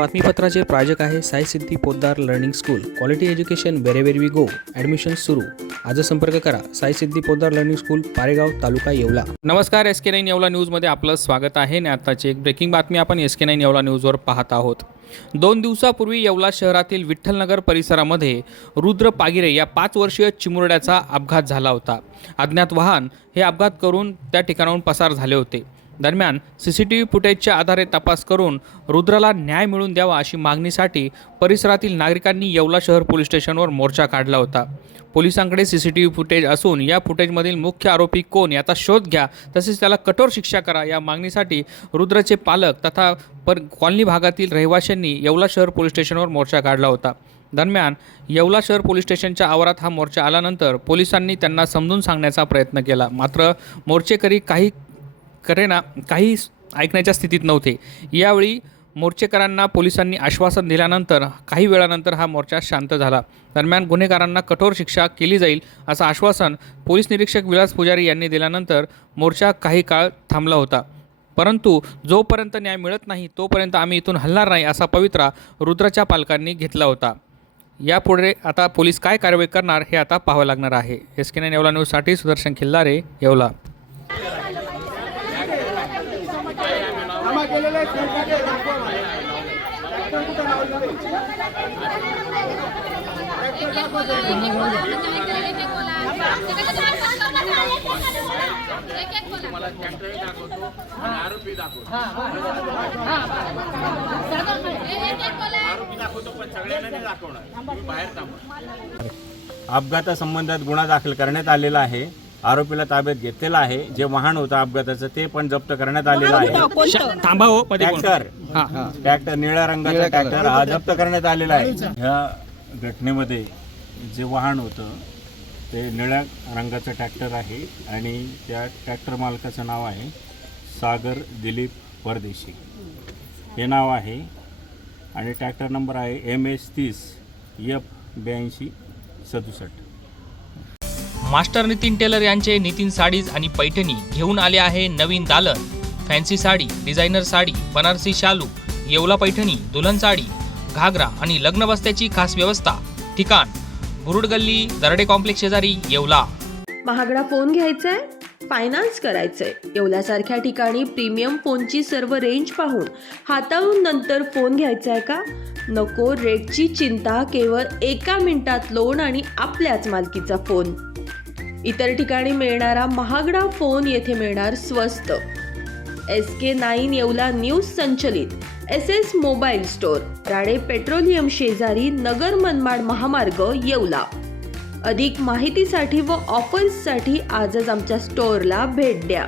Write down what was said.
बातमीपत्राचे प्रायोजक आहे Sai Siddhi Poddar learning school. Quality education wherever we go admission सुरू. आज संपर्क करा. Sai Siddhi Poddar learning school Paregaon taluka Yeola. नमस्कार एस के नाईन येवला न्यूजमध्ये आपलं स्वागत आहे. आणि आताची एक ब्रेकिंग बातमी आपण एस के नाईन येवला न्यूजवर पाहत आहोत. दोन दिवसापूर्वी येवला शहरातील विठ्ठलनगर परिसरामध्ये रुद्र पागिरे या पाच वर्षीय चिमुरड्याचा अपघात झाला होता. अज्ञात वाहन हे अपघात करून त्या ठिकाणाहून पसार झाले होते. दरम्यान सी सी टी व्ही फुटेजच्या आधारे तपास करून रुद्राला न्याय मिळून द्यावा अशी मागणीसाठी परिसरातील नागरिकांनी येवला शहर पोलीस स्टेशनवर मोर्चा काढला होता. पोलिसांकडे C C T V footage असून या फुटेजमधील मुख्य आरोपी कोण याचा शोध घ्या तसेच त्याला कठोर शिक्षा करा या मागणीसाठी रुद्रचे पालक तथा पर कॉलनी भागातील रहिवाशांनी येवला शहर पोलीस स्टेशनवर मोर्चा काढला होता. दरम्यान येवला शहर पोलीस स्टेशनच्या आवारात हा मोर्चा आल्यानंतर पोलिसांनी त्यांना समजून सांगण्याचा प्रयत्न केला. मात्र मोर्चेकरी काही करेना काही ऐकण्याच्या स्थितीत नव्हते. यावेळी मोर्चेकरांना पोलिसांनी आश्वासन दिल्यानंतर काही वेळानंतर हा मोर्चा शांत झाला. दरम्यान गुन्हेगारांना कठोर शिक्षा केली जाईल असं आश्वासन पोलीस निरीक्षक विलास पुजारी यांनी दिल्यानंतर मोर्चा काही काळ थांबला होता. परंतु जोपर्यंत न्याय मिळत नाही तोपर्यंत आम्ही इथून हलणार नाही असा पवित्रा रुद्राच्या पालकांनी घेतला होता. यापुढे आता पोलीस काय कारवाई करणार हे आता पाहावं लागणार आहे. एस के नाईन येवला न्यूजसाठी सुदर्शन खिल्लारे येवला. जमा मला. ट्रॅक्टर आहे? ट्रॅक्टर दाखवा सरकार. अपघातासंबंधात गुन्हा दाखल करण्यात आलेला आहे आरोपीला ताब्यात घेतलेला आहे. जे वाहन होतं अपघाताचं ते पण जप्त करण्यात आलेलं आहे. थांबा हो. ट्रॅक्टर. हा. ट्रॅक्टर निळ्या रंगाचा ट्रॅक्टर हा जप्त करण्यात आलेला आहे. ह्या घटनेमध्ये जे वाहन होतं ते निळ्या रंगाचं ट्रॅक्टर आहे आणि त्या ट्रॅक्टर मालकाचं नाव आहे सागर दिलीप परदेशी. हे नाव आहे आणि ट्रॅक्टर नंबर आहे एम एस तीस एफ ब्याऐंशी सदुसष्ट. मास्टर नितीन टेलर यांचे नितीन साडीज आणि पैठणी घेऊन आले आहे नवीन दालन. फॅन्सी साडी डिझायनर साडी बनारसी शालू येवला पैठणी दुल्हन साडी घागरा आणि लग्न बस्त्याची खास व्यवस्था. ठिकाण बुरुड गल्ली दरडे कॉम्प्लेक्स शेजारी येवला. महागडा फोन घ्यायचाय? फायनान्स करायचंय. येवल्यासारख्या ठिकाणी प्रीमियम फोनची सर्व रेंज पाहून हाताळून नंतर फोन घ्यायचाय का? नको रेटची चिंता केवळ एका मिनिटात लोन आणि आपल्याच मालकीचा फोन. इतर ठिकाणी मिळणारा महागडा फोन येथे मिळणार स्वस्त. S K nine Yeola news संचलित. S S mobile store Rane petroleum शेजारी नगर मनमाड महामार्ग येवला. अधिक माहितीसाठी व ऑफर्ससाठी आजच आमच्या स्टोअरला भेट द्या.